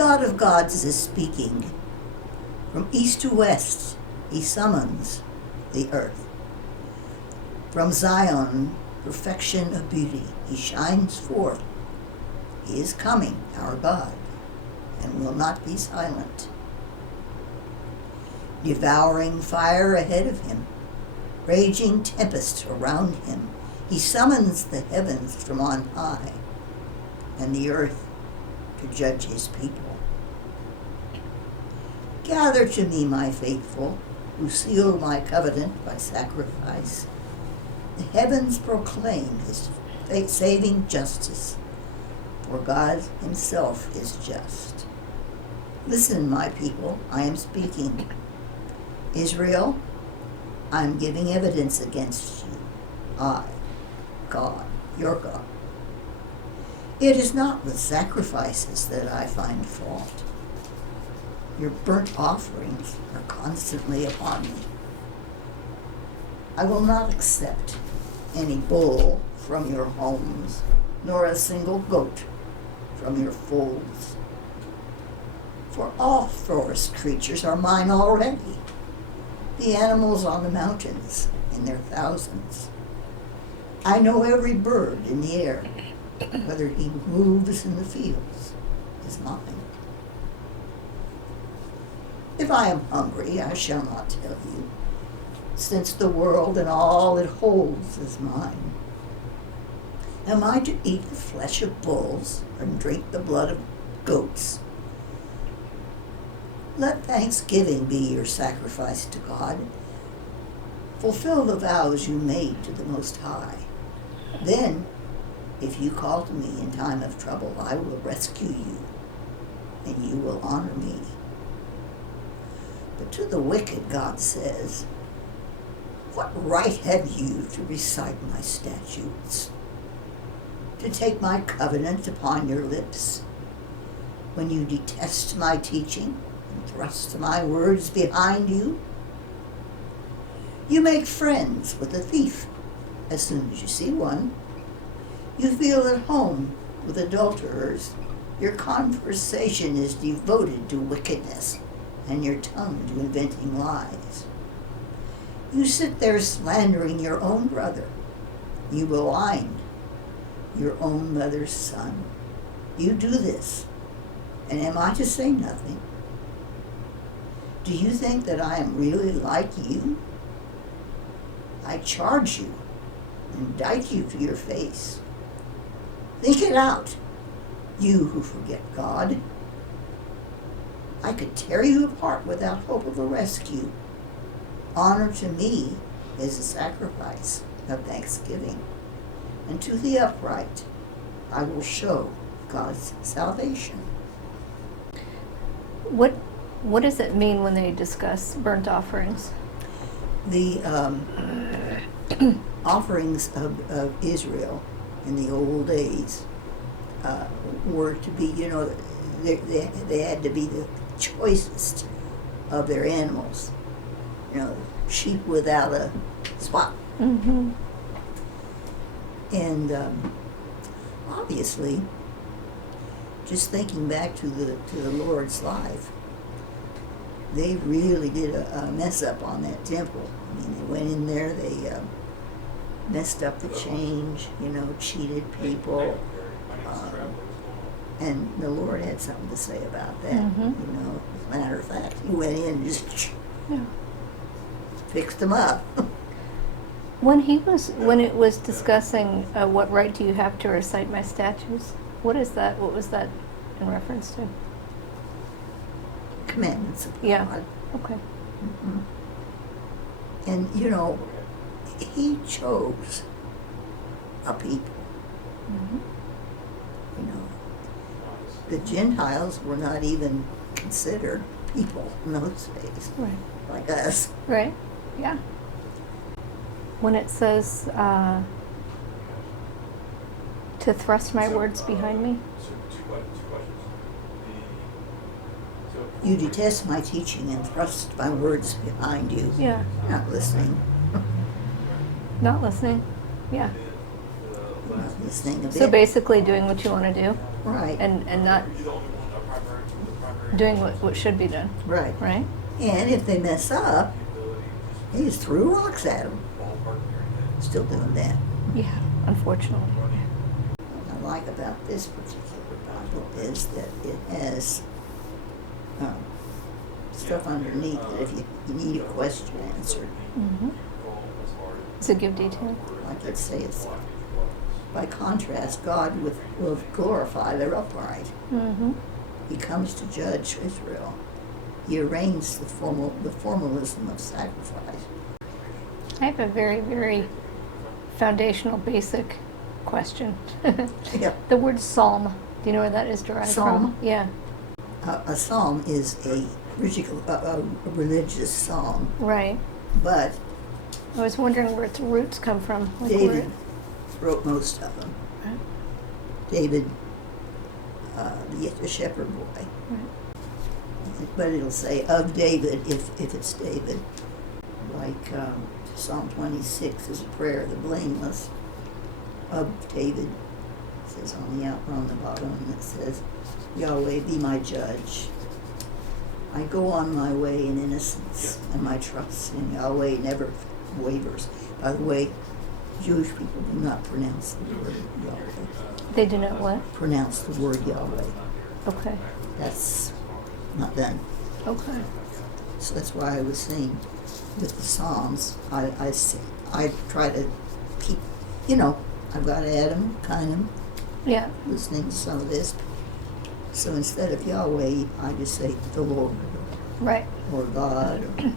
God of gods is speaking. From east to west, he summons the earth. From Zion, perfection of beauty, he shines forth. He is coming, our God, and will not be silent. Devouring fire ahead of him, raging tempest around him, he summons the heavens from on high, and the earth to judge his people. Gather to me, my faithful, who seal my covenant by sacrifice. The heavens proclaim his saving justice, for God himself is just. Listen, my people, I am speaking. Israel, I am giving evidence against you. I, God, your God. It is not with sacrifices that I find fault. Your burnt offerings are constantly upon me. I will not accept any bull from your homes, nor a single goat from your folds. For all forest creatures are mine already, the animals on the mountains in their thousands. I know every bird in the air, whether he moves in the fields, is mine. If I am hungry, I shall not tell you, since the world and all it holds is mine. Am I to eat the flesh of bulls and drink the blood of goats? Let thanksgiving be your sacrifice to God. Fulfill the vows you made to the Most High. Then, if you call to me in time of trouble, I will rescue you, and you will honor me. But to the wicked, God says, what right have you to recite my statutes, to take my covenant upon your lips, when you detest my teaching and thrust my words behind you? You make friends with a thief as soon as you see one. You feel at home with adulterers. Your conversation is devoted to wickedness, and your tongue to inventing lies. You sit there slandering your own brother. You blind your own mother's son. You do this, and am I to say nothing? Do you think that I am really like you? I charge you, indict you to your face. Think it out, you who forget God. I could tear you apart without hope of a rescue. Honor to me is a sacrifice of thanksgiving, and to the upright I will show God's salvation. What does it mean when they discuss burnt offerings? The offerings of Israel in the old days were to be, they had to be the choicest of their animals. Sheep without a spot. Mm-hmm. And obviously, just thinking back to the Lord's life, they really did a mess up on that temple. I mean, they went in there, they messed up the change, cheated people. And the Lord had something to say about that. Mm-hmm. As a matter of fact, he went in and just fixed them up. When it was discussing what right do you have to recite my statutes, what is that? What was that in reference to? Commandments of Yeah. God. Okay. Mm-hmm. And he chose a people. Mm-hmm. The Gentiles were not even considered people in those days, Right. like us. Right. Yeah. When it says to thrust my words behind me. So two questions. You detest my teaching and thrust my words behind you. Yeah. You're not listening. Not listening. Yeah. You're not listening a bit. So basically doing what you want to do Right. and not doing what should be done, Right. right? And if they mess up, he just threw rocks at them. Still doing that. Yeah, unfortunately. What I like about this particular Bible is that it has stuff underneath that if you need a question answered, Mm-hmm. It's a good detail. like it says, by contrast, God will glorify the upright. Mm-hmm. He comes to judge Israel. He arraigns the formalism of sacrifice. I have a very, very foundational, basic question. Yeah. The word psalm, do you know where that is derived Psalm? from? Yeah, A psalm is a religious song, right. but I was wondering where its roots come from. Like David wrote most of them. Right. David, the shepherd boy. Right. But it'll say of David if it's David. Like Psalm 26 is a prayer of the blameless. Of David, it says on the bottom, and it says, Yahweh, be my judge. I go on my way in innocence, and my trust in Yahweh never wavers. By the way, Jewish people do not pronounce the word Yahweh. They do not what? Pronounce the word Yahweh. Okay. That's not done. Okay. So that's why I was saying with the Psalms, I try to keep, I've got Adam, Cain, Yeah. listening to some of this. So instead of Yahweh, I just say the Lord, Right. or God, or